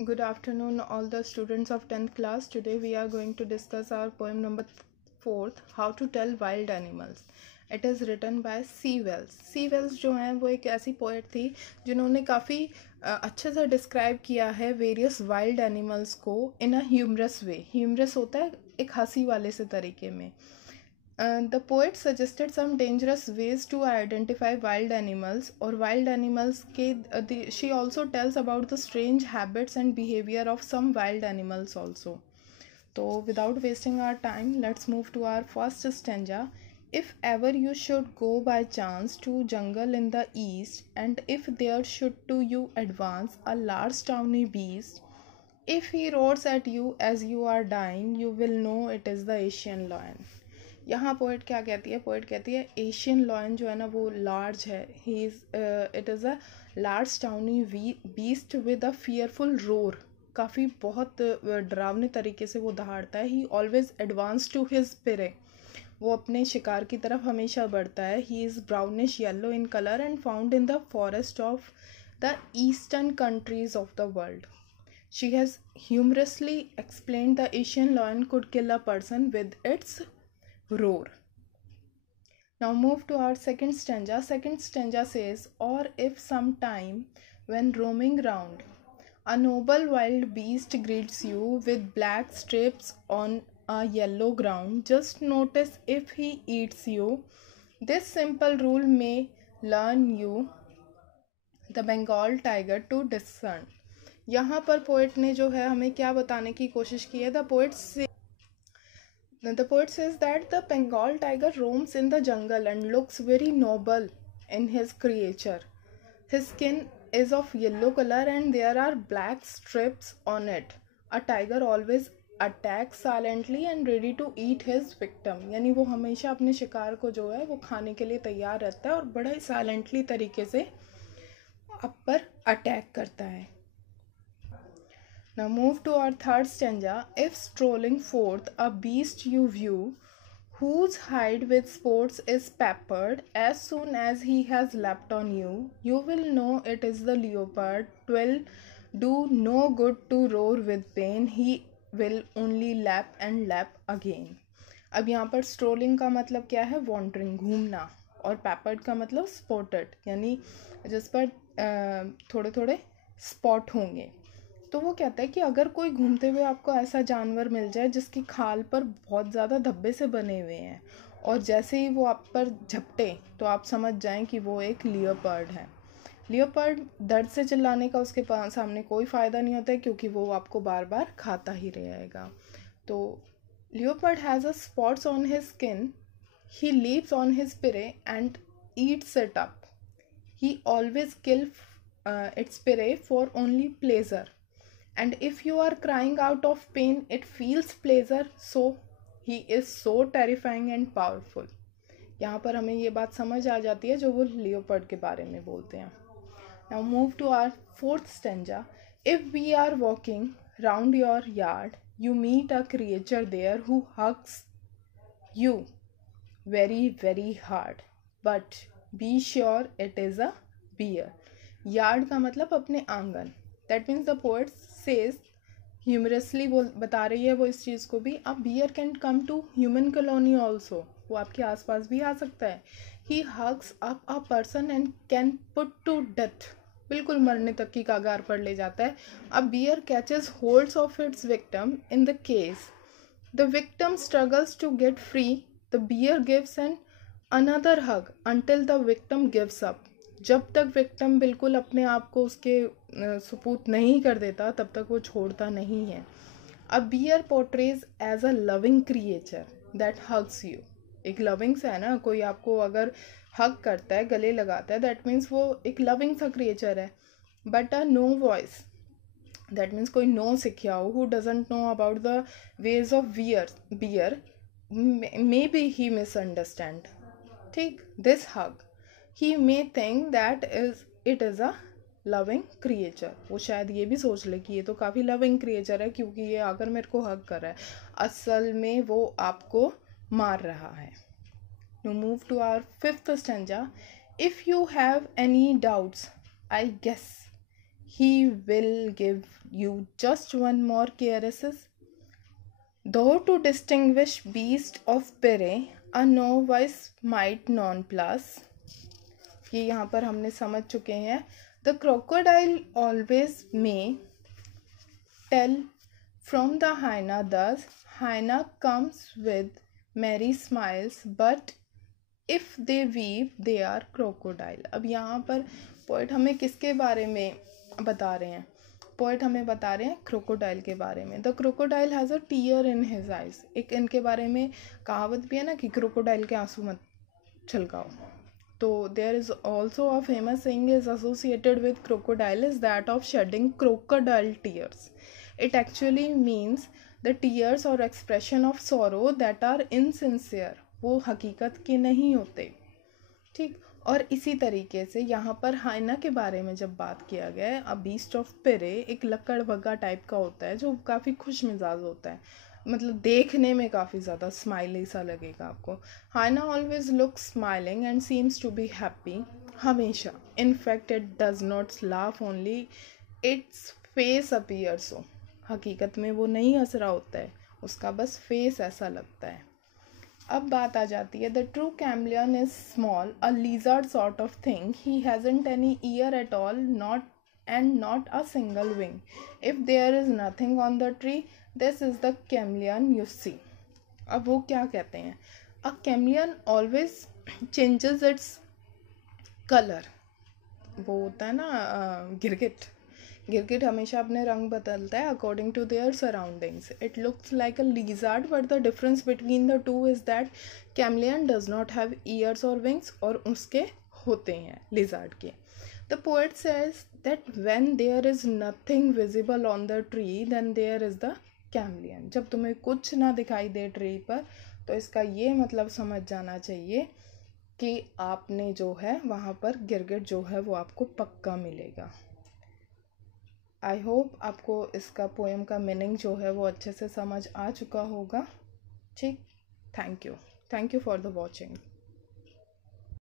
Good afternoon, all the students of 10th class. Today we are going to discuss our poem number 4th, How to Tell Wild Animals. It is written by C. Wells. C. Wells जो हैं वो एक ऐसी poet थी जिन्होंने काफ़ी अच्छे से डिस्क्राइब किया है वेरियस वाइल्ड एनिमल्स को इन अ ह्यूमरस वे. ह्यूमरस होता है एक हंसी वाले से तरीके में. The poet suggested some dangerous ways to identify wild animals or wild animals she also tells about the strange habits and behavior of some wild animals also. So without wasting our time, let's move to our first stanza. If ever you should go by chance to jungle in the east, and if there should to you advance a large tawny beast, if he roars at you as you are dying, you will know it is the Asian lion. यहाँ poet क्या कहती है? Poet कहती है Asian lion जो है ना वो लार्ज है. He is it is a large tawny beast with a fearful roar. काफ़ी बहुत डरावने तरीके से वो दहाड़ता है. He always advance to his prey. वो अपने शिकार की तरफ हमेशा बढ़ता है. He is brownish yellow in colour and found in the forest of the eastern countries of the world. She has humorously explained the Asian lion could kill a person with its roar. Now move to our second stanza. Second stanza says, or if sometime when roaming round, a noble wild beast greets you with black stripes on a yellow ground, just notice if he eats you. This simple rule may learn you the Bengal tiger to discern. यहाँ पर poet ने जो है हमें क्या बताने की कोशिश की है? The poet says that the Bengal tiger roams in the jungle and looks very noble in his creature. His skin is of yellow color and there are black strips on it. A tiger always attacks silently and ready to eat his victim. यानी वो हमेशा अपने शिकार को जो है वो खाने के लिए तैयार रहता है और बड़ा ही साइलेंटली तरीके से आप पर अटैक करता है. Now move to our third stanza. If strolling forth a beast you view, whose hide with sports is peppered, as soon as he has leapt on you, you will know it is the leopard. 'Twill do no good to roar with pain, he will only lap and lap again. अब यहाँ पर strolling का मतलब क्या है? Wandering, घूमना. और peppered का मतलब स्पॉटेड, यानी जिस पर थोड़े थोड़े स्पॉट होंगे. तो वो कहता है कि अगर कोई घूमते हुए आपको ऐसा जानवर मिल जाए जिसकी खाल पर बहुत ज़्यादा धब्बे से बने हुए हैं और जैसे ही वो आप पर झपटे तो आप समझ जाएं कि वो एक लियोपर्ड है. लियोपर्ड दर्द से चिल्लाने का उसके सामने कोई फ़ायदा नहीं होता है क्योंकि वो आपको बार बार खाता ही रहेगा. तो leopard has a spots on his skin. He leaves on his prey and Yeats it up. He always kill its prey for only pleasure. And if you are crying out of pain, it feels pleasure. So he is so terrifying and powerful. यहाँ पर हमें ये बात समझ आ जाती है जो वो लियोपर्ड के बारे में बोलते हैं. Now move to our fourth stanza. If we are walking round your yard, you meet a creature there who hugs you very very hard. But be sure it is a bear. Yard का मतलब अपने आंगन. That means the poet says humorously वो बता रही है वो इस चीज़ को भी. A bear can come to human colony also. वो आपके आसपास भी आ सकता है. He hugs up a person and can put to death. बिल्कुल मरने तक की कगार पर ले जाता है. A bear catches holds of its victim in the case. The victim struggles to get free. The bear gives another hug until the victim gives up. जब तक विक्टिम बिल्कुल अपने आप को उसके सुपूत नहीं कर देता तब तक वो छोड़ता नहीं है. A bear portrays as a loving creature that hugs you. एक लविंग सा है ना, कोई आपको अगर हग करता है, गले लगाता है, दैट मीन्स वो एक लविंग सा क्रिएचर है. But a novice, that means कोई नो सीखा हो, who doesn't know about the ways of bear, maybe he misunderstand. ठीक, this hug he may think that it is a loving creature. वो शायद ये भी सोच ले कि ये तो काफ़ी लविंग क्रिएचर है क्योंकि ये आकर मेरे को हग कर रहा है. असल में वो आपको मार रहा है. Now move to our fifth stanza. If you have any doubts, I guess he will give you just one more caresses. Though to distinguish beast of prey, a novice might nonplus. ये यहाँ पर हमने समझ चुके हैं. The crocodile always may tell from the hyena thus. Hyena comes with merry smiles, but if they weep they are crocodile. अब यहाँ पर पोएट हमें किसके बारे में बता रहे हैं? पोएट हमें बता रहे हैं क्रोकोडाइल के बारे में. The crocodile has a tier in his eyes. एक इनके बारे में कहावत भी है ना कि क्रोकोडाइल के आंसू मत छलकाओ. तो there is also a famous saying is associated with crocodile is that of shedding crocodile tears. It actually means the tears or expression of sorrow that are insincere. वो हकीकत के नहीं होते. ठीक. और इसी तरीके से यहाँ पर हाइना के बारे में जब बात किया गया है, अ बीस्ट ऑफ प्रे एक लकड़बग्गा टाइप का होता है जो काफ़ी खुश मिजाज होता है, मतलब देखने में काफ़ी ज़्यादा स्माइली सा लगेगा आपको. Hyena always look smiling and seems to be happy. हमेशा. In fact it does not laugh only, its face appear so. हकीकत में वो नहीं हंस रहा होता है, उसका बस फेस ऐसा लगता है. अब बात आ जाती है. The true chameleon is small, a lizard sort of thing. He hasn't any ear at all, not a single wing. If there is nothing on the tree, this is the chameleon you see. अब वो क्या कहते हैं? A chameleon always changes its colour. वो होता है ना गिरगिट. गिरगिट हमेशा अपने रंग बदलता है according to their surroundings. It looks like a lizard, but the difference between the two is that chameleon does not have ears or wings, और उसके होते हैं लीजार्ड के. The poet says that when there is nothing visible on the tree then there is the chameleon. जब तुम्हें कुछ ना दिखाई दे ट्री पर, तो इसका ये मतलब समझ जाना चाहिए कि आपने जो है वहाँ पर गिरगिट जो है वो आपको पक्का मिलेगा. आई होप आपको इसका पोएम का मीनिंग जो है वो अच्छे से समझ आ चुका होगा. ठीक. Thank you for the watching.